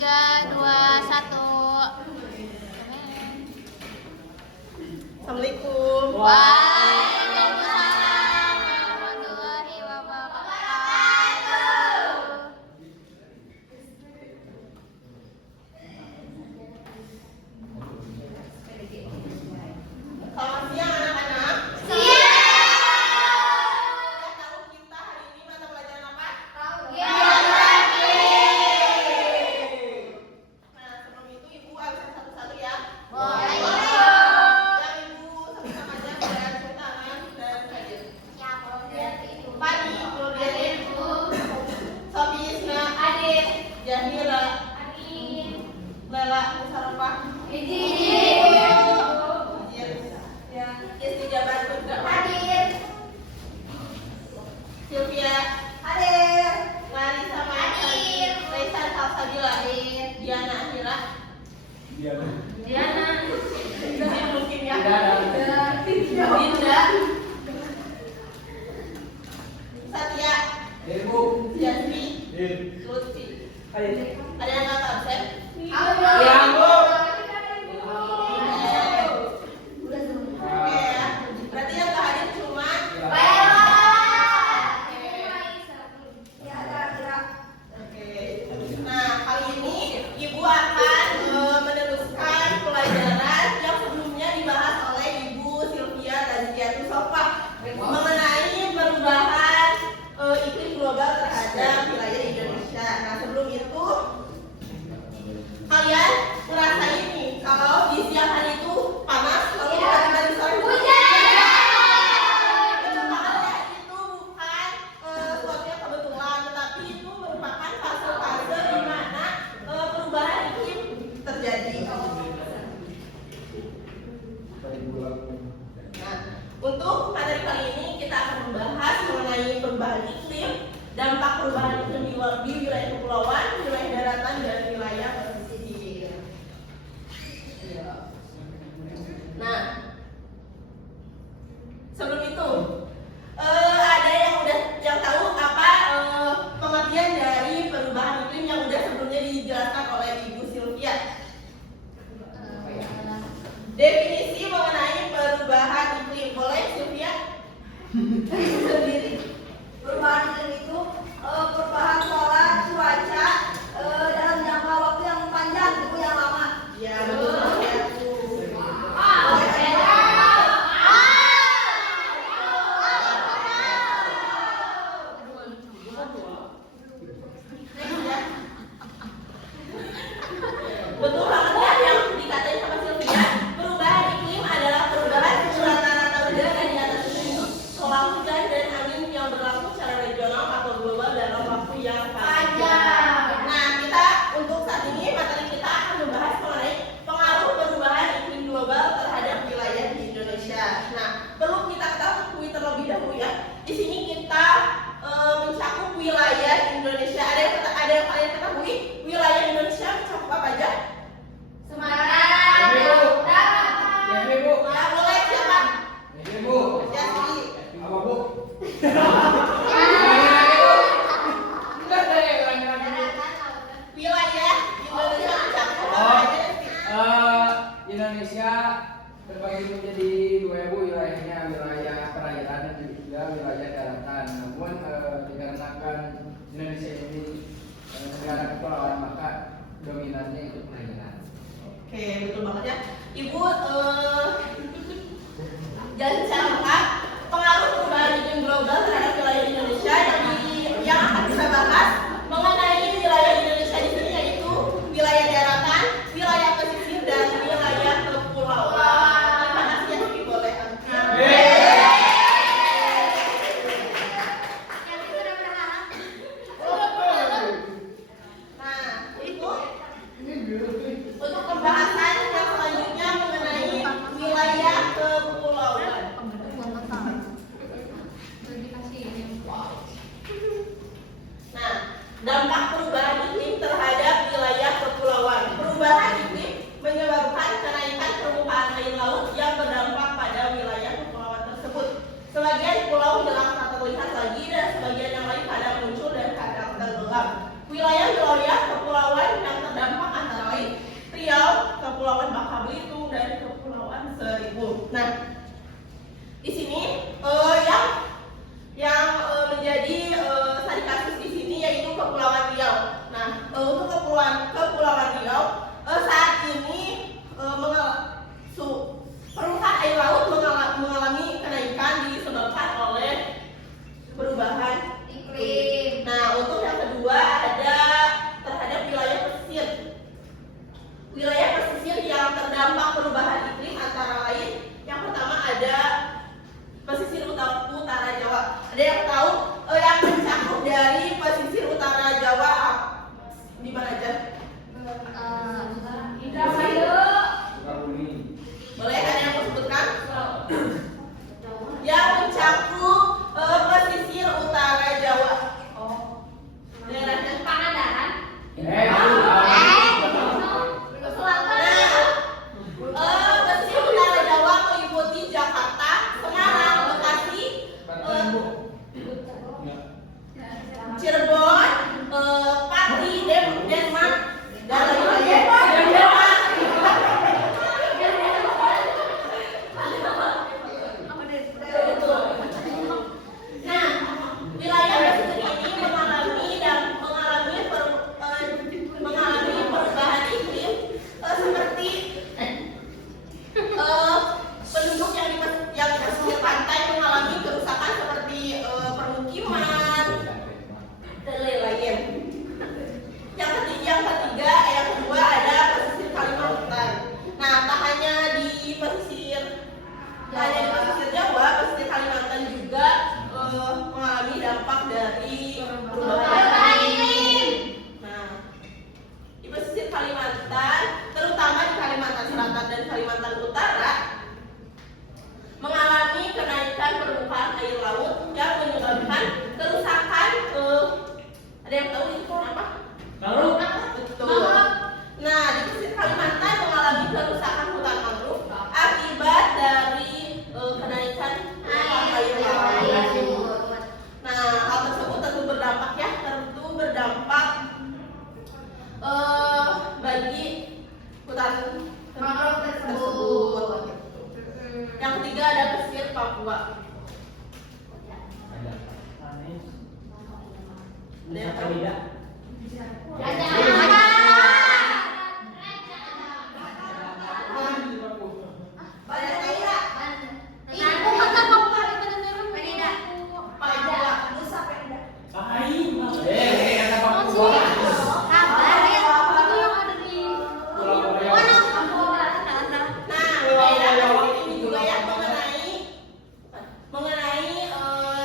3, 2, 1. Assalamualaikum. Waalaikumsalam warahmatullahi wabarakatuh. Selamat siang anak-anak. Udah tahu kita hari ini mata pelajaran apa? Nah, sebelum itu ibu absen satu-satu ya. Yang ibu sama-sama aja dan cuci tangan dan hadir. Padi, Nurdianin, Sofi, Isna, Jahira, Lela, Musarafah, Istijabat juga hadir. Sylvia hadir. Larissa hadir. Reza Salsabila hadir. Diana Ahira. Diana. Ini mungkin ya. Dinda. Satya. Jasmi. Lutfi. Ada yang nggak absen? Oke ya. Berarti yang nggak hadir cuma Oke. Nah, kali ini Ibu akan meneruskan pelajaran yang sebelumnya dibahas oleh Ibu Sylvia Taziatul Sofa mengenai perubahan iklim global terhadap wilayah Indonesia. Nah, sebelum itu kalian ngerasain nih kalau di siang hari itu panas, lalu tiba-tiba di sore hujan. Betul banget ya, itu bukan suatu yang kebetulan, tetapi itu merupakan fase-fase di mana perubahan iklim terjadi. Nah, untuk materi kali ini kita akan membahas mengenai perubahan iklim, dampak perubahan iklim di wilayah kepulauan, wilayah daratan, dan wilayah pesisir. Nah, sebelum itu ada yang tahu apa pengertian dari perubahan iklim yang udah sebelumnya dijelaskan oleh Ibu Sylvia? Definisi mengenai perubahan iklim, boleh Sylvia? Sendiri. Perubahan iklim itu perubahan pola cuaca dalam jangka waktu yang panjang, itu yang lama. Ya, betul ya. Betul banget ya yang dikatain sama Sylvia. Perubahan iklim adalah perubahan suhu rata-rata udara di atas bumi, pola hujan dan angin yang berlaku secara regional atau global dalam waktu yang panjang. Nah, kita untuk saat ini materi kita akan membahas mengenai pengaruh perubahan iklim global terhadap wilayah di Indonesia. Nah, perlu kita ketahui terlebih dahulu ya. Di sini kita mencakup wilayah Indonesia. Ada yang kalian ketahui wilayah Indonesia mencakup apa aja? Ya, mulai siapa? Jasri. Wilayah Indonesia mencakup apa aja? Indonesia terbagi menjadi dua wilayahnya, wilayah perairan dan juga wilayah daratan. Namun dikarenakan Indonesia ini negara kepulauan, maka dominannya itu perairan. Oke, betul banget ya. Ibu jelaskan secara lengkap pengaruh perubahan iklim global terhadap wilayah Indonesia yang akan kita bahas mengenai wilayah Indonesia di sini yaitu wilayah daratan, wilayah pesisir, dan wilayah kepulauan. Terima kasih ya, Ibu boleh. Nah, itu untuk pembahasan yang selanjutnya mengenai wilayah kepulauan. Nah, dampak perubahan iklim terhadap wilayah kepulauan. Perubahan iklim menyebabkan kenaikan permukaan air laut yang berdampak pada wilayah kepulauan tersebut. Sebagian pulau hilang tak terlihat lagi dan sebagian yang lain kadang muncul dan kadang tenggelam. Wilayah-wilayah kepulauan yang terdampak Kepulauan Riau saat ini permukaan air laut mengalami kenaikan disebabkan oleh perubahan iklim. Nah, untuk yang kedua ada terhadap wilayah pesisir. Wilayah pesisir yang terdampak perubahan iklim antara lain yang pertama ada pesisir utara Jawa. Ada yang tahu yang mencakup dari pesisir utara Jawa di mana aja? Indramayu. Boleh ada yang mau sebutkan? Yang mencakup pesisir utara Jawa. Daerahnya Pangandaran. pesisir utara Jawa meliputi Jakarta, Semarang, Bekasi, Cirebon, Pati, Denmark, dan lain-lain. Nah, wilayah pesisir ini mengalami perubahan iklim seperti penduduk yang di pesisir pantai mengalami kerusakan seperti permukiman dan lain-lain. Yang kedua ada pesisir Kalimantan. Nah, tak hanya di pesisir Jawa, pesisir Kalimantan juga mengalami dampak dari perubahan iklim. Nah, di pesisir Kalimantan, terutama di Kalimantan Selatan dan Kalimantan Utara, mengalami kenaikan permukaan air laut yang menyebabkan kerusakan. Ada yang tahu itu apa? Betul. Nah, di pesisir Kalimantan mengalami kerusakan hutan mangrove akibat dari kenaikan air laut. Nah, hal tersebut tentu berdampak bagi hutan mangrove tersebut. Yang ketiga ada pesisir Papua.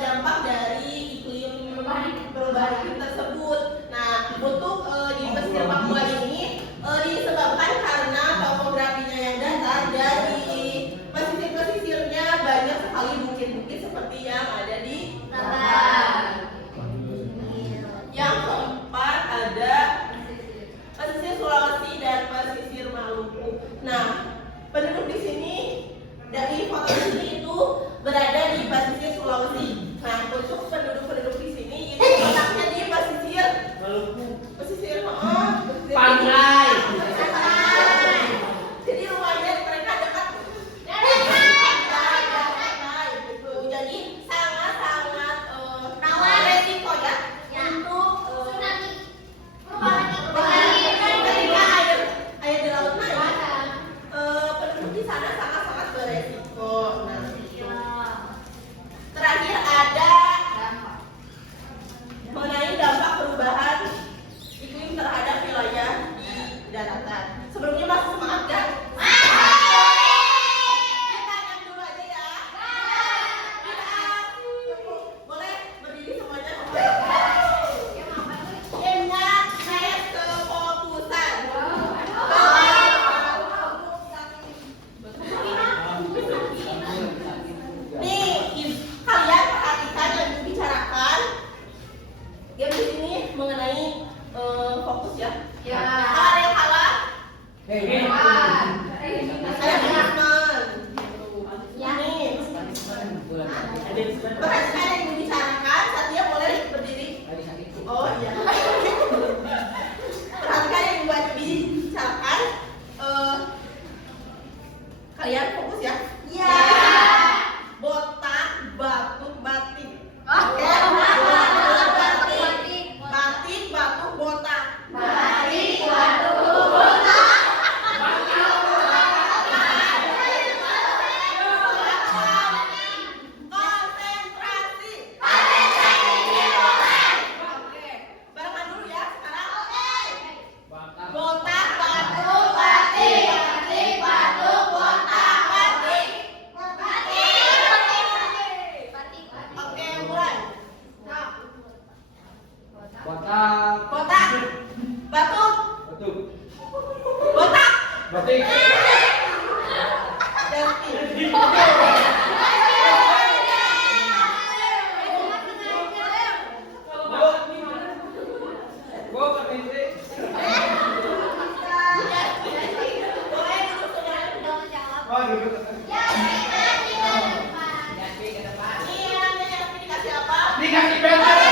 Dampak dari perubahan iklim tersebut. Nah, untuk di pesisir Papua ini disebabkan karena topografinya yang datar dan di pesisirnya banyak sekali bukit-bukit seperti yang ada di Tabar. Yang keempat ada pesisir Sulawesi dan pesisir Maluku. Nah, penduduk di sini dari foto ini itu berada di pesisir Sulawesi. Nah, untuk penduduk di sini itu letaknya di pesisir Maluku. Pesisir pantai. Jadi rumahnya mereka dekat pantai gitu. Jadi sangat rawan resiko ya untuk tsunami. Ketika air di laut naik, penduduk di sana sangat beresiko. Nah, terakhir ada mengenai dampak perubahan iklim terhadap wilayah di daratan. Sebelumnya masih semangat kan? Kita yang dulu aja ya. Kita boleh berdiri semuanya. Ingat tes kefokusan. Nih, kalian perhatikan yang dibicarakan. Game di sini mengenai fokus ya. Kalau ada yang kalah, saya teman. Nih, perhatikan yang dibicarakan. Satya boleh berdiri. Oh iya. Perhatikan yang dibicarakan. Kalian fokus ya. Iya. Botak, batuk, batik. Batik, batuk, botak. Batik. Detik. Gua pakai detik. Oh, duduk. Dikasih banner.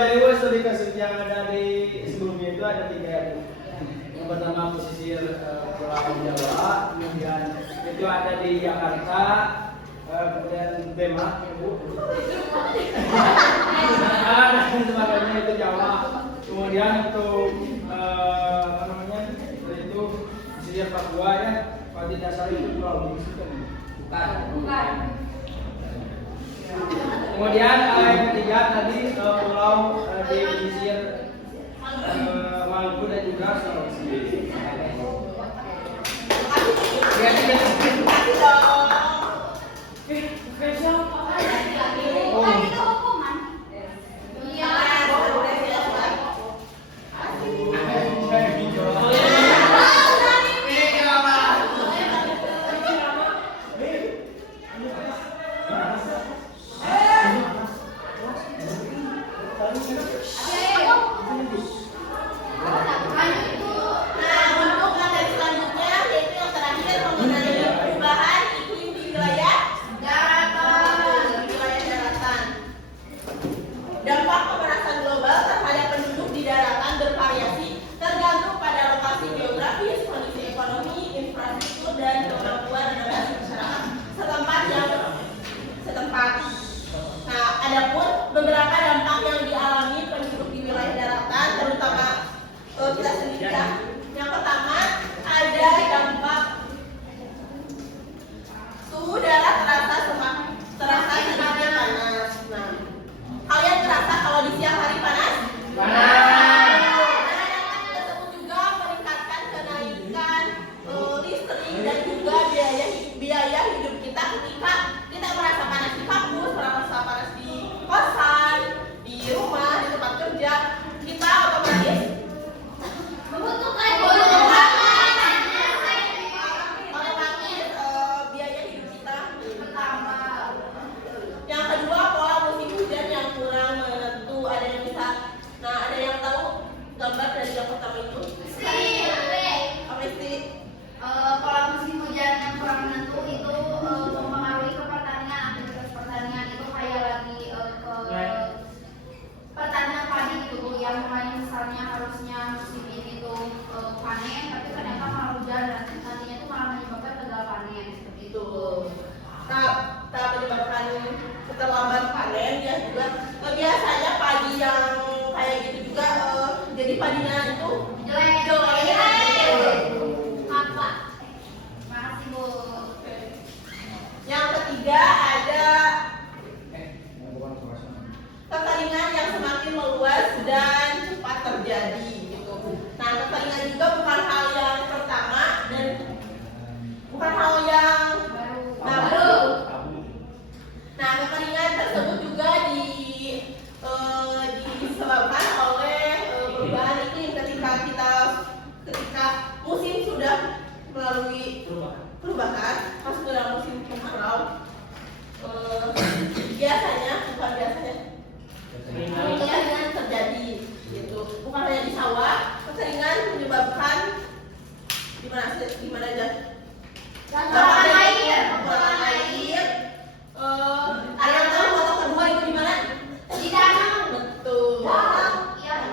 Jadi wes studi kasus yang ada di sebelumnya itu ada 3 ya. Yang pertama pesisir Pulau Jawa, kemudian itu ada di Jakarta, kemudian Demak, ya Bu. Dan sebagainya itu Jawa. Kemudian untuk apa namanya? Itu pesisir Papua ya. Kalau tidak salah itu Pulau Bugis itu bukan. Kemudian yang ketiga tadi pulau di pesisir Maluku dan juga Sulawesi. Dampak pemanasan global terhadap penduduk di daratan bervariasi tergantung pada lokasi geografis, kondisi ekonomi, infrastruktur, dan kemampuan adaptasi masyarakat setempat. Nah, adapun beberapa dampak yang dialami penduduk di wilayah daratan, terutama kita sendiri ya. Yang pertama ada dampak suhu udara terasa semakin panas. Nah, kalian terasa kalau di siang hari panas? Dampak tersebut juga meningkatkan kenaikan listrik dan juga biaya hidup kita ketika kita merasa panas di kampus, merasa panas di kosan, di rumah, di tempat kerja, kita otomatis membutuhkan biaya hidup kita bertambah. Yang kedua, pola musim hujan yang kurang menentu. Ada yang bisa, ada yang tahu gambar dari yang pertama itu? Apa sih? Pola musim hujan yang kurang menentu itu mempengaruhi ke pertanian, aktivitas pertanian itu kayak lagi ke pertanian padi gitu, yang mulai misalnya harusnya musim ini tuh panen, tapi ternyata malah hujan dan nantinya itu malah menyebabkan gagal panen seperti itu. Tak menyebabkan keterlambatan panen ya juga. Biasanya padi yang kayak gitu juga jadi padinya itu Jelek. Apa? Makasih Bu. Yang ketiga ada kekeringan yang semakin meluas dan cepat terjadi gitu. Nah, kekeringan juga bukan hal yang pertama dan bukan hal yang baru. Nah, kekeringan tersebut juga disebabkan oleh perubahan iklim ketika musim sudah melalui perubahan masuk ke dalam musim kemarau. Kekeringan terjadi gitu. Bukan hanya di sawah, kekeringan menyebabkan di mana aja? Kekurangan air. Ada yang tahu kota kedua itu di mana? Di danau. Betul. Iya.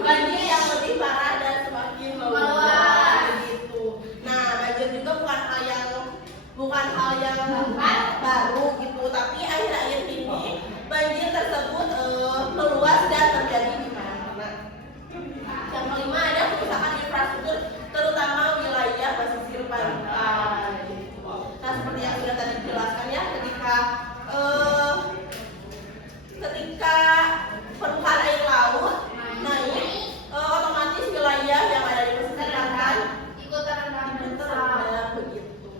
banjir yang lebih parah dan semakin meluas begitu. Nah, banjir juga bukan hal yang baru gitu, tapi akhir-akhir ini banjir tersebut meluas dan terjadi di mana-mana. Yang kelima ada kerusakan infrastruktur, terutama wilayah pesisir pantai. Nah, seperti yang sudah tadi dijelaskan ya, ketika permukaan air laut naik, otomatis wilayah yang ada di pesisir pantai ikut terendam begitu.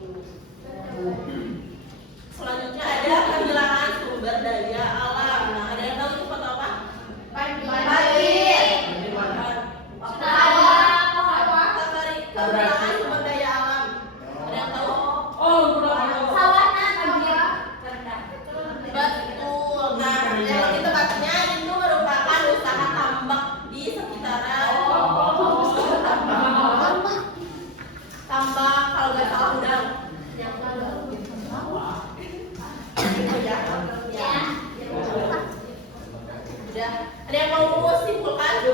Selanjutnya ada kehilangan sumber daya alam. Nah, ada yang tahu itu foto apa? banjir. Sudah ada Kehilangan sumber daya alam. Ada yang tahu? sawanan banjir terendam. Betul. Nah, yang lebih tepatnya itu merupakan usaha tambak di sekitaran tambak kalau nggak salah udang. Gitu ya. Udah. Ada yang mau simpulkan? Ada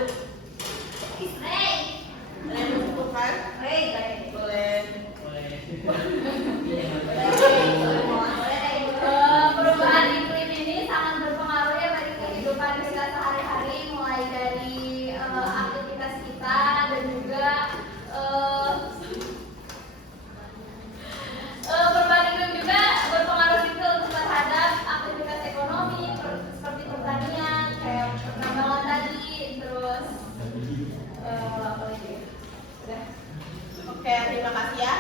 yang mau simpulkan? Boleh. Perubahan iklim ini sangat berpengaruh ya bagi kehidupan kita sehari-hari, mulai dari aktivitas kita dan juga perubahan iklim juga berpengaruh juga untuk terhadap aktivitas ekonomi seperti pertanian, kayak penambangan tadi, terus apa lagi? Udah. Oke, terima kasih ya.